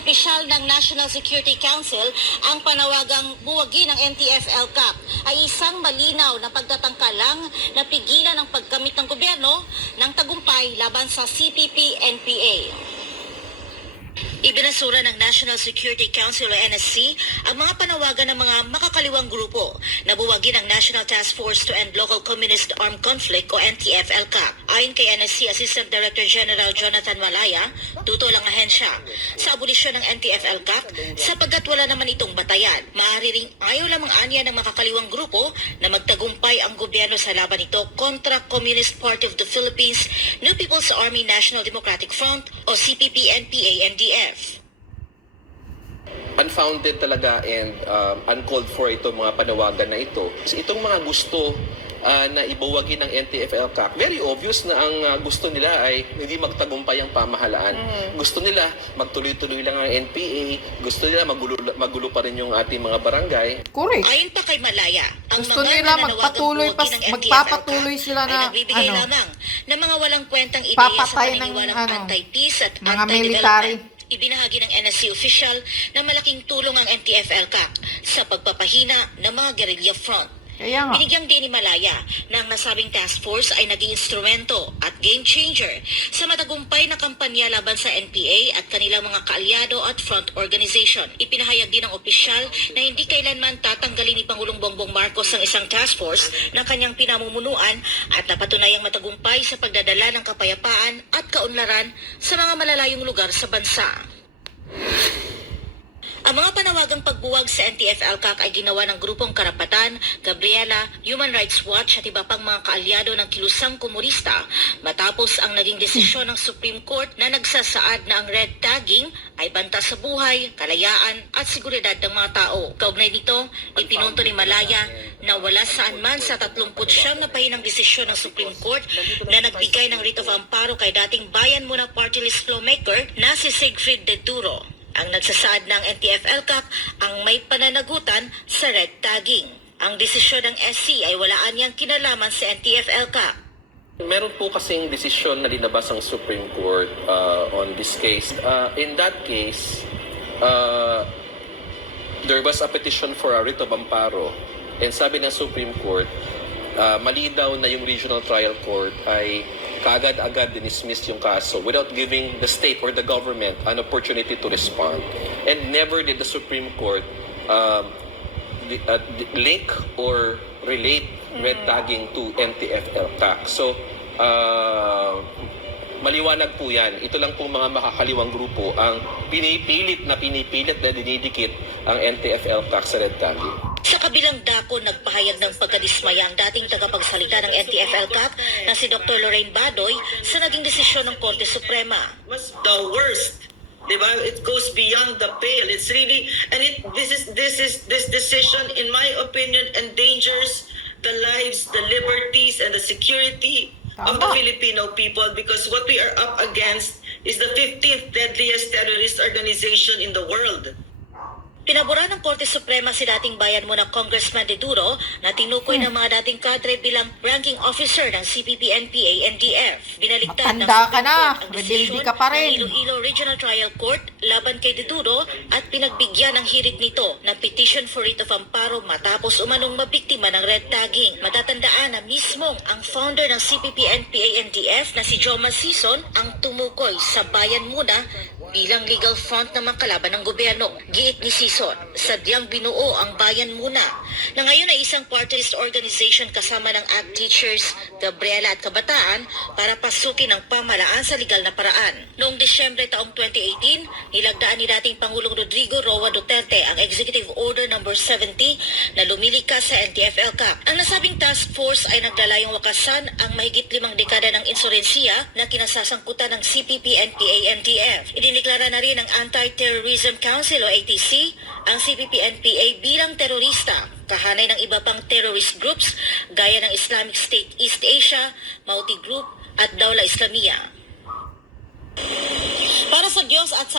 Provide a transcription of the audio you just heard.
opisyal ng National Security Council, ang panawagang buwagin ng NTF-ELCAC ay isang malinaw na pagtatangkalang na pigilan ang paggamit ng gobyerno ng tagumpay laban sa CPP-NPA. Ibinasura ng National Security Council o NSC ang mga panawagan ng mga makakaliwang grupo na buwagin ang National Task Force to End Local Communist Armed Conflict o NTF-ELCAC. Ayon kay NSC Assistant Director General Jonathan Malaya, tutol ang ahensya sa abolisyon ng NTF-ELCAC sapagkat wala naman itong batayan. Maaari ring ayaw lamang anya ng makakaliwang grupo na magtagumpay ang gobyerno sa laban nito kontra Communist Party of the Philippines, New People's Army National Democratic Front o CPP-NPA-NDF. Unfounded talaga and uncalled for itong mga panawagan na ito. Itong mga gusto na ibuwagin ng NTF-ELCAC, very obvious na ang gusto nila ay hindi magtagumpay ang pamahalaan. Gusto nila magtuloy-tuloy lang ang NPA, gusto nila magulo pa rin yung ating mga barangay. Correct. Ayon pa kay Malaya, ang Gusto mga nila magpatuloy magpapatuloy sila na nagbibigay lamang ng mga walang kwentang ideya sa papatay ng paniniwalang anti-peace at mga military. anti-development. Ibinahagi ng NSC official na malaking tulong ang NTF-ELCAC sa pagpapahina ng mga guerrilla front. Kaya nga. Binigyang din ni Malaya na ang nasabing task force ay naging instrumento at game changer sa matagumpay na kampanya laban sa NPA at kanilang mga kaalyado at front organization. Ipinahayag din ng opisyal na hindi kailanman tatanggalin ni Pangulong Bongbong Marcos ang isang task force na kanyang pinamumunuan at napatunayang matagumpay sa pagdadala ng kapayapaan at kaunlaran sa mga malalayong lugar sa bansa. Ang mga panawagang pagbuwag sa NTF-ELCAC ay ginawa ng Grupong Karapatan, Gabriela, Human Rights Watch at iba pang mga kaalyado ng kilusang komunista matapos ang naging desisyon ng Supreme Court na nagsasaad na ang red tagging ay banta sa buhay, kalayaan at seguridad ng mga tao. Kaugnay nito, ipinunto ni Malaya na wala saan man sa 39 na pahinang desisyon ng Supreme Court na nagbigay ng writ of amparo kay dating Bayan Muna Party List lawmaker na si Sigfrid De Turo. Ang nagsasaad ng NTF-ELCAC ang may pananagutan sa red tagging. Ang desisyon ng SC ay walaan niyang kinalaman sa NTF-ELCAC. Meron po kasing desisyon na linabas ang Supreme Court on this case. In that case, there was a petition for a writ of amparo. And sabi ng Supreme Court, mali daw na yung Regional Trial Court ay kaagad-agad dinismiss yung kaso without giving the state or the government an opportunity to respond. And never did the Supreme Court link or relate red tagging to NTF-ELCAC. So, maliwanag po yan. Ito lang pong mga makakaliwang grupo ang pinipilit na dinidikit ang NTF-ELCAC sa red tagging. Sa kabilang dako, nagpahayag ng pagkadismaya ang dating tagapagsalita ng NTF-ELCAC na si Dr. Lorraine Badoy sa naging desisyon ng Korte Suprema. Was the worst, diba? It goes beyond the pale. It's really, and this decision, in my opinion, endangers the lives, the liberties, and the security of the Filipino people, because what we are up against is the 15th deadliest terrorist organization in the world. Pinabura ng Korte Suprema si dating Bayan Muna Congressman De Turo na tinukoy ng mga dating kadre bilang ranking officer ng CPP-NPA-NDF. Binaligtad ng Matanda ka Supreme na, Court ang rebelde desisyon ka pa ng rin. Iloilo Regional Trial Court laban kay De Turo at pinagbigyan ng hirit nito ng petition for writ of amparo matapos umanong mabiktima ng red tagging. Matatandaan na mismong ang founder ng CPP-NPA-NDF na si Joma Sison ang tumukoy sa Bayan Muna bilang legal front na makalaban ng gobyerno. Giit ni Sison, sadyang binuo ang Bayan Muna na ngayon ay isang party list organization kasama ng ACT Teachers, Gabriela at Kabataan para pasukin ang pamahalaan sa legal na paraan. Noong Disyembre taong 2018, nilagdaan ni dating Pangulong Rodrigo Roa Duterte ang Executive Order No. 70 na lumilikas sa NTF-ELCAC. Ang nasabing task force ay naglalayong wakasan ang mahigit 5 dekada ng insurensiya na kinasasangkutan ng CPP-NPA-NDF. Idineklara na rin ng Anti-Terrorism Council o ATC ang CPP-NPA bilang terorista, kahanay ng iba pang terrorist groups gaya ng Islamic State East Asia, Mauti Group at Dawla Islamiyah. Para sa Diyos at sa